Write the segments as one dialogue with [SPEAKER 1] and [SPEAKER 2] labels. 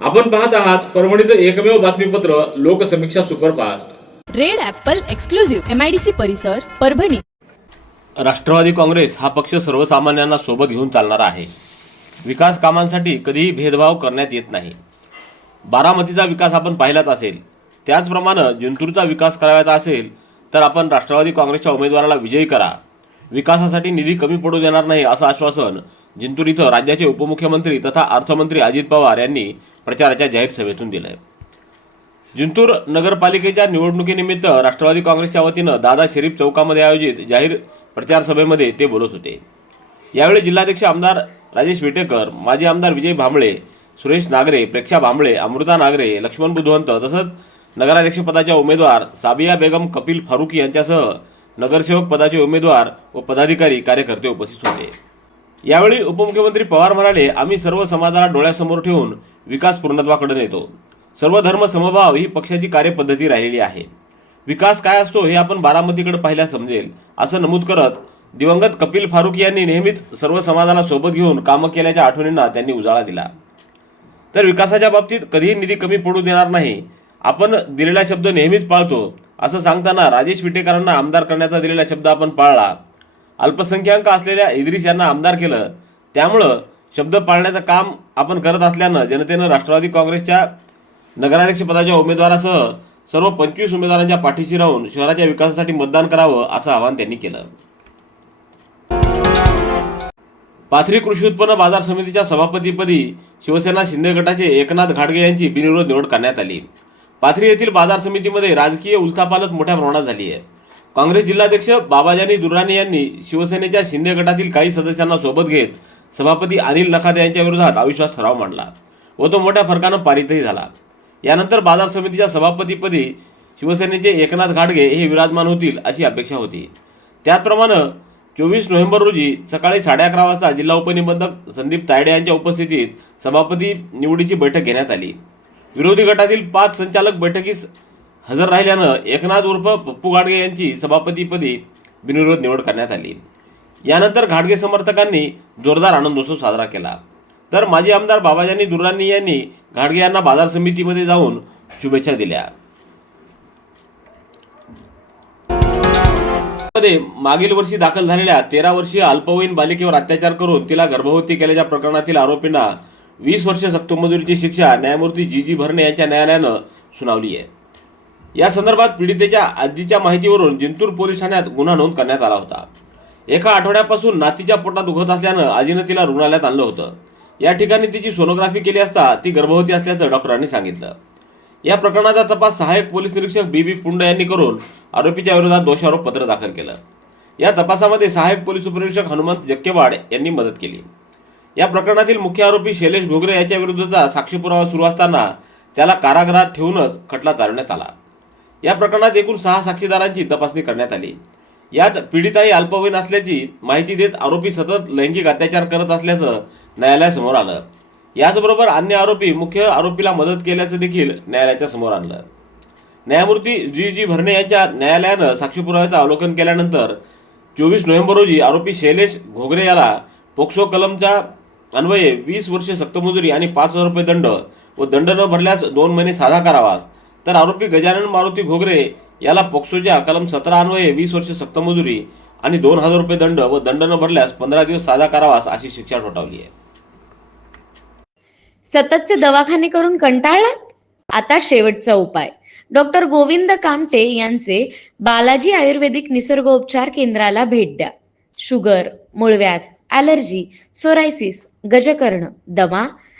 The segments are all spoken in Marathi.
[SPEAKER 1] आपण पाहत आहात परभणीचं एकमेव बातमीपत्र Loksamiksha superfast.
[SPEAKER 2] Red apple exclusive MIDC परिसर परभणी.
[SPEAKER 1] राष्ट्रवादी काँग्रेस हा पक्ष सर्वसामान्यांना सोबत घेऊन चालणारा आहे. विकास कामांसाठी कधीही भेदभाव करण्यात येत नाही. बारामतीचा विकास आपण पाहिलाच असेल. त्याचप्रमाणे जिंतूरचा विकास करायचा असेल तर आपण राष्ट्रवादी काँग्रेसच्या उमेदवाराला विजयी करा. विकासासाठी निधी कमी पडू देणार नाही असं आश्वासन जिंतूर इथं राज्याचे उपमुख्यमंत्री तथा अर्थमंत्री अजित पवार यांनी प्रचाराच्या जाहीर सभेतून दिलं आहे जिंतूर नगरपालिकेच्या निवडणुकीनिमित्त राष्ट्रवादी काँग्रेसच्या वतीनं दादा शरीफ चौकामध्ये आयोजित जाहीर प्रचारसभेमध्ये ते बोलत होते. यावेळी जिल्हाध्यक्ष आमदार राजेश विटेकर माजी आमदार विजय भांबळे सुरेश नागरे प्रेक्षा भांबळे अमृता नागरे लक्ष्मण बुधवंत तसंच नगराध्यक्षपदाच्या उमेदवार साबिया बेगम कपिल फारुकी यांच्यासह नगरसेवक पदाचे उमेदवार व पदाधिकारी कार्यकर्ते उपस्थित होते. यावेळी उपमुख्यमंत्री पवार म्हणाले आम्ही सर्व समाजाला डोळ्यासमोर ठेवून विकास पूर्णत्वाकडे नेतो. सर्व धर्म समभाव ही पक्षाची कार्यपद्धती राहिलेली आहे. विकास काय असतो हे आपण बारामतीकडे पाहिल्यास समजेल. असं नमूद करत दिवंगत कपिल फारुकी यांनी नेहमीच सर्व समाजाला सोबत घेऊन कामं केल्याच्या आठवणींना त्यांनी उजाळा दिला. तर विकासाच्या बाबतीत कधीही निधी कमी पडू देणार नाही. आपण दिलेला शब्द नेहमीच पाळतो. असं सांगताना राजेश विटेकरांना आमदार करण्याचा दिलेला शब्द आपण पाळला. अल्पसंख्याक असलेल्या इद्रिस यांना आमदार केलं. त्यामुळं शब्द पाळण्याचं काम आपण करत असल्यानं जनतेनं राष्ट्रवादी काँग्रेसच्या नगराध्यक्षपदाच्या उमेदवारासह सर्व पंचवीस उमेदवारांच्या पाठीशी राहून शहराच्या विकासासाठी मतदान करावं असं आवाहन त्यांनी केलं. पाथरी कृषी उत्पन्न बाजार समितीच्या सभापतीपदी शिवसेना शिंदे गटाचे एकनाथ घाडगे यांची बिनविरोध निवड करण्यात आली. पाथरी येथील बाजार समितीमध्ये राजकीय उलथापालत मोठ्या प्रमाणात झाली आहे. काँग्रेस जिल्हाध्यक्ष बाबाजानी दुर्राणी यांनी शिवसेनेच्या शिंदे गटातील काही सदस्यांना सोबत घेत सभापती अनिल लखाते यांच्या विरोधात अविश्वास ठराव मांडला व तो मोठ्या फरकानं पारितही झाला. यानंतर बाजार समितीच्या सभापतीपदी शिवसेनेचे एकनाथ घाडगे हे विराजमान होतील अशी अपेक्षा होती. त्याचप्रमाणे चोवीस नोव्हेंबर रोजी सकाळी साडे अकरा वाजता जिल्हा उपनिबंधक संदीप तायडे यांच्या उपस्थितीत सभापती निवडीची बैठक घेण्यात आली. विरोधी गटातील पाच संचालक बैठकीस हजर राहिल्यानं एकनाथ उर्फ पप्पू घाडगे यांची सभापतीपदी बिनविरोध निवड करण्यात आली. यानंतर घाडगे समर्थकांनी जोरदार आनंदोत्सव साजरा केला. तर माजी आमदार बाबाजानी दुर्राणी यांनी घाडगे यांना बाजार समितीमध्ये जाऊन शुभेच्छा दिल्या. मध्ये मागील वर्षी दाखल झालेल्या तेरा वर्षीय अल्पवयीन बालिकेवर अत्याचार करून तिला गर्भवती केल्याच्या प्रकरणातील आरोपींना वीस वर्ष सक्तमजुरीची शिक्षा न्यायमूर्ती जी जी भरणे यांच्या न्यायालयानं सुनावली आहे. या संदर्भात पीडितेच्या आजीच्या माहितीवरून जिंतूर पोलीस ठाण्यात गुन्हा नोंद करण्यात आला होता. एका आठवड्यापासून नातीच्या पोटात दुखत असल्यानं आजीनं तिला रुग्णालयात आणलं होतं. या ठिकाणी तिची सोनोग्राफी केली असता ती गर्भवती असल्याचं डॉक्टरांनी सांगितलं. या प्रकरणाचा तपास सहाय्यक पोलीस निरीक्षक बी बी पुंड यांनी करून आरोपीच्या विरोधात दोषारोप पत्र दाखल केलं. या तपासामध्ये सहाय्यक पोलीस उपनिरीक्षक हनुमंत जक्केवाड यांनी मदत केली. या प्रकरणातील मुख्य आरोपी शैलेश घोगरे याच्या विरुद्धचा साक्षीपुरावा सुरू असताना त्याला कारागृहात ठेवूनच खटला चालवण्यात आला. या प्रकरणात एकूण सहा साक्षीदारांची तपासणी करण्यात आली. यात पीडिताही अल्पवयीन असल्याची माहिती देत आरोपी सतत लैंगिक अत्याचार करत असल्याचं न्यायालयासमोर आलं. याचबरोबर अन्य आरोपी मुख्य आरोपीला मदत केल्याचं देखील न्यायालयाच्या समोर आणलं. न्यायमूर्ती जी जी भरणे यांच्या न्यायालयानं साक्षीपुराव्याचं अवलोकन केल्यानंतर चोवीस नोव्हेंबर रोजी आरोपी शैलेश घोगरे याला पोक्सो कलमच्या अन्वये वीस वर्षे सक्तमजुरी आणि पाच हजार रुपये दंड व दंड न भरल्यास दोन महिने साधा करावास तर आरोपी गजानन मारुती घोगरे याला पोक्सोच्या कलम सतरा अन्वये वीस वर्ष सक्तमजुरी आणि दोन हजार रुपये दंड व दंड न भरल्यास पंधरा दिवस साधा करावास अशी शिक्षा ठोठावली आहे.
[SPEAKER 3] सततचे दवाखाने करून कंटाळलात? आता शेवटचा उपाय. डॉक्टर गोविंद कामटे यांचे बालाजी आयुर्वेदिक निसर्गोपचार केंद्राला भेट द्या. शुगर मूळव्याध ॲलर्जी सोरायसिस गजकर्ण दमा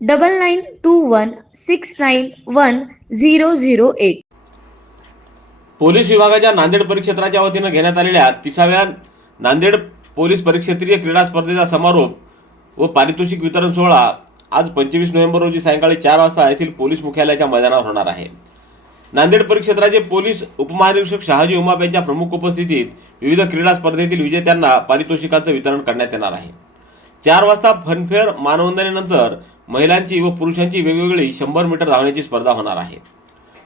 [SPEAKER 3] double nine two one six nine one zero zero eight
[SPEAKER 1] police विभागाच्या नांदेड परिक्षेत्राच्या वतीनं घेण्यात आलेल्या तिसाव्या नांदेड पोलीस परिक्षेत्रीय क्रीडा स्पर्धेचा समारोप व पारितोषिक वितरण सोहळा आज पंचवीस नोव्हेंबर रोजी सायंकाळी चार वाजता येथील पोलीस मुख्यालयाच्या मैदानावर होणार आहे. नांदेड परिक्षेत्राचे पोलीस उपमहानिरीक्षक शहाजी उमाप यांच्या प्रमुख उपस्थितीत विविध क्रीडा स्पर्धेतील विजेत्यांना पारितोषिकांचं वितरण करण्यात येणार आहे. चार वाजता फनफेअर मानवंदनेनंतर महिलांची व पुरुषांची वेगवेगळी शंभर मीटर धावण्याची स्पर्धा होणार आहे.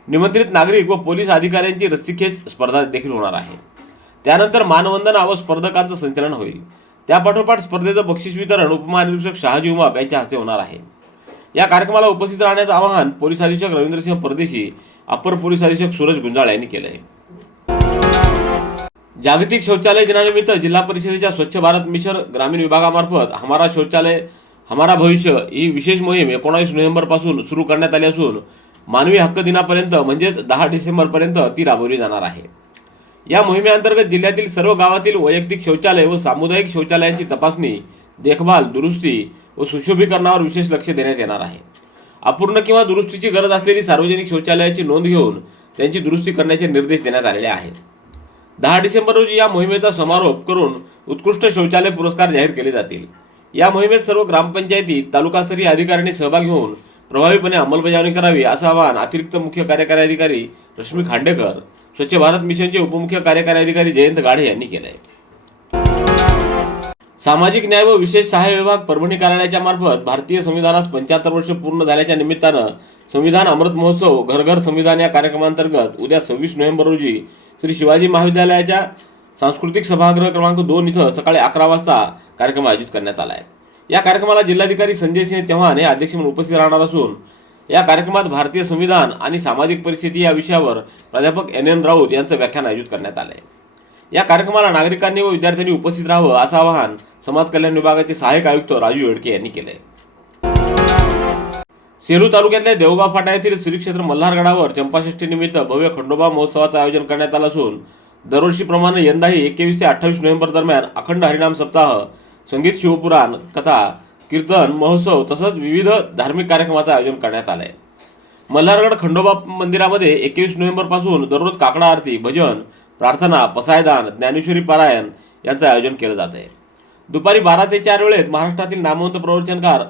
[SPEAKER 1] निमंत्रित नागरिक व पोलीस अधिकाऱ्यांची रस्सीखेच स्पर्धा देखील होणार आहे. त्यानंतर मानवंदना व स्पर्धकांचं संचलन होईल. त्यापाठोपाठ स्पर्धेचं बक्षीस वितरण उपमहानिरीक्षक शहाजी उमाप यांच्या हस्ते होणार आहे. या कार्यक्रमाला उपस्थित राहण्याचं आवाहन पोलीस अधीक्षक रवींद्रसिंह परदेशी अप्पर पोलीस अधीक्षक सूरज गुंजाळ यांनी केलं आहे जागतिक शौचालय दिनानिमित्त जिल्हा परिषदेच्या स्वच्छ भारत मिशन ग्रामीण विभागामार्फत हमारा शौचालय हमारा भविष्य ही विशेष मोहीम एकोणावीस नोव्हेंबरपासून सुरू करण्यात आली असून मानवी हक्क दिनापर्यंत म्हणजेच दहा डिसेंबरपर्यंत ती राबवली जाणार आहे. या मोहिमेअंतर्गत जिल्ह्यातील सर्व गावातील वैयक्तिक शौचालय व सामुदायिक शौचालयांची तपासणी देखभाल दुरुस्ती व सुशोभीकरणावर विशेष लक्ष देण्यात येणार आहे. अपूर्ण किंवा दुरुस्तीची गरज असलेली सार्वजनिक शौचालयाची नोंद घेऊन त्यांची दुरुस्ती करण्याचे निर्देश देण्यात आलेले आहेत. दहा डिसेंबर रोजी या मोहिमेचा समारोप करून उत्कृष्ट शौचालय पुरस्कार जाहीर केले जातील. या मोहिमेत सर्व ग्रामपंचायती तालुकास्तरीय अधिकाऱ्यांनी सहभाग घेऊन प्रभावीपणे अंमलबजावणी करावी असं आवाहन अतिरिक्त मुख्य कार्यकारी अधिकारी रश्मी खांडेकर स्वच्छ भारत मिशनचे उपमुख्य कार्यकारी अधिकारी जयंत गाढे यांनी केलं आहे सामाजिक न्याय व विशेष सहाय्य विभाग परभणी कार्यालयाच्या मार्फत भारतीय संविधानास पंच्याहत्तर वर्ष पूर्ण झाल्याच्या निमित्तानं संविधान अमृत महोत्सव घर घर संविधान या कार्यक्रमांतर्गत उद्या सव्वीस नोव्हेंबर रोजी श्री शिवाजी महाविद्यालयाच्या सांस्कृतिक सभागृह क्रमांक दोन इथं सकाळी अकरा वाजता कार्यक्रम आयोजित करण्यात आला आहे. या कार्यक्रमाला जिल्हाधिकारी संजय सिंह चव्हाण हे अध्यक्ष म्हणून उपस्थित राहणार असून या कार्यक्रमात भारतीय संविधान आणि सामाजिक परिस्थिती या विषयावर प्राध्यापक एन एन राऊत यांचं व्याख्यान आयोजित करण्यात आलं आहे या कार्यक्रमाला नागरिकांनी व विद्यार्थ्यांनी उपस्थित राहावं असं आवाहन समाज कल्याण विभागाचे सहाय्यक आयुक्त राजू येडके यांनी केलंय. सेलू तालुक्यातल्या देवगाव फाटा येथील श्री क्षेत्र मल्हारगडावर चंपाषष्ठी निमित्त भव्य खंडोबा महोत्सवाचं आयोजन करण्यात आलं असून दरवर्षीप्रमाणे यंदाही एकवीस ते अठ्ठावीस नोव्हेंबर दरम्यान अखंड हरिनाम सप्ताह संगीत शिवपुराण कथा कीर्तन महोत्सव तसंच विविध धार्मिक कार्यक्रमाचं आयोजन करण्यात आलंय. मल्हारगड खंडोबा मंदिरामध्ये एकवीस नोव्हेंबरपासून दररोज काकडा आरती भजन प्रार्थना पसायदान ज्ञानेश्वरी पारायण यांचं आयोजन केलं जात आहे दुपारी बारा ते चार वेळेत महाराष्ट्रातील नामवंत प्रवचनकार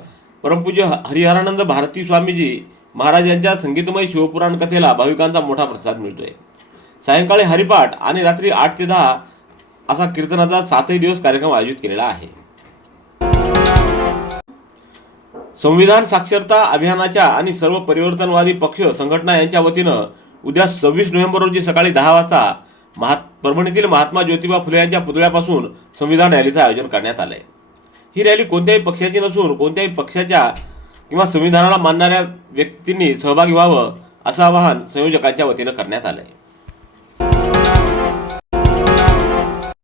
[SPEAKER 1] परमपूज्य हरिहरानंद भारती स्वामीजी महाराज यांच्या संगीतमय शिवपुराण कथेला भाविकांचा मोठा प्रतिसाद मिळतोय. सायंकाळी हरिपाठ आणि रात्री आठ ते दहा असा कीर्तनाचा सातही दिवस कार्यक्रम आयोजित केलेला आहे. संविधान साक्षरता अभियानाच्या आणि सर्व परिवर्तनवादी पक्ष संघटना यांच्या वतीनं उद्या सव्वीस नोव्हेंबर रोजी सकाळी दहा वाजता महा परभणीतील महात्मा ज्योतिबा फुले यांच्या पुतळ्यापासून संविधान रॅलीचं आयोजन करण्यात आलंय. ही रॅली कोणत्याही पक्षाची नसून कोणत्याही पक्षाच्या किंवा संविधानाला मानणाऱ्या व्यक्तींनी सहभागी व्हावं असं आवाहन संयोजकांच्या वतीनं करण्यात आलंय.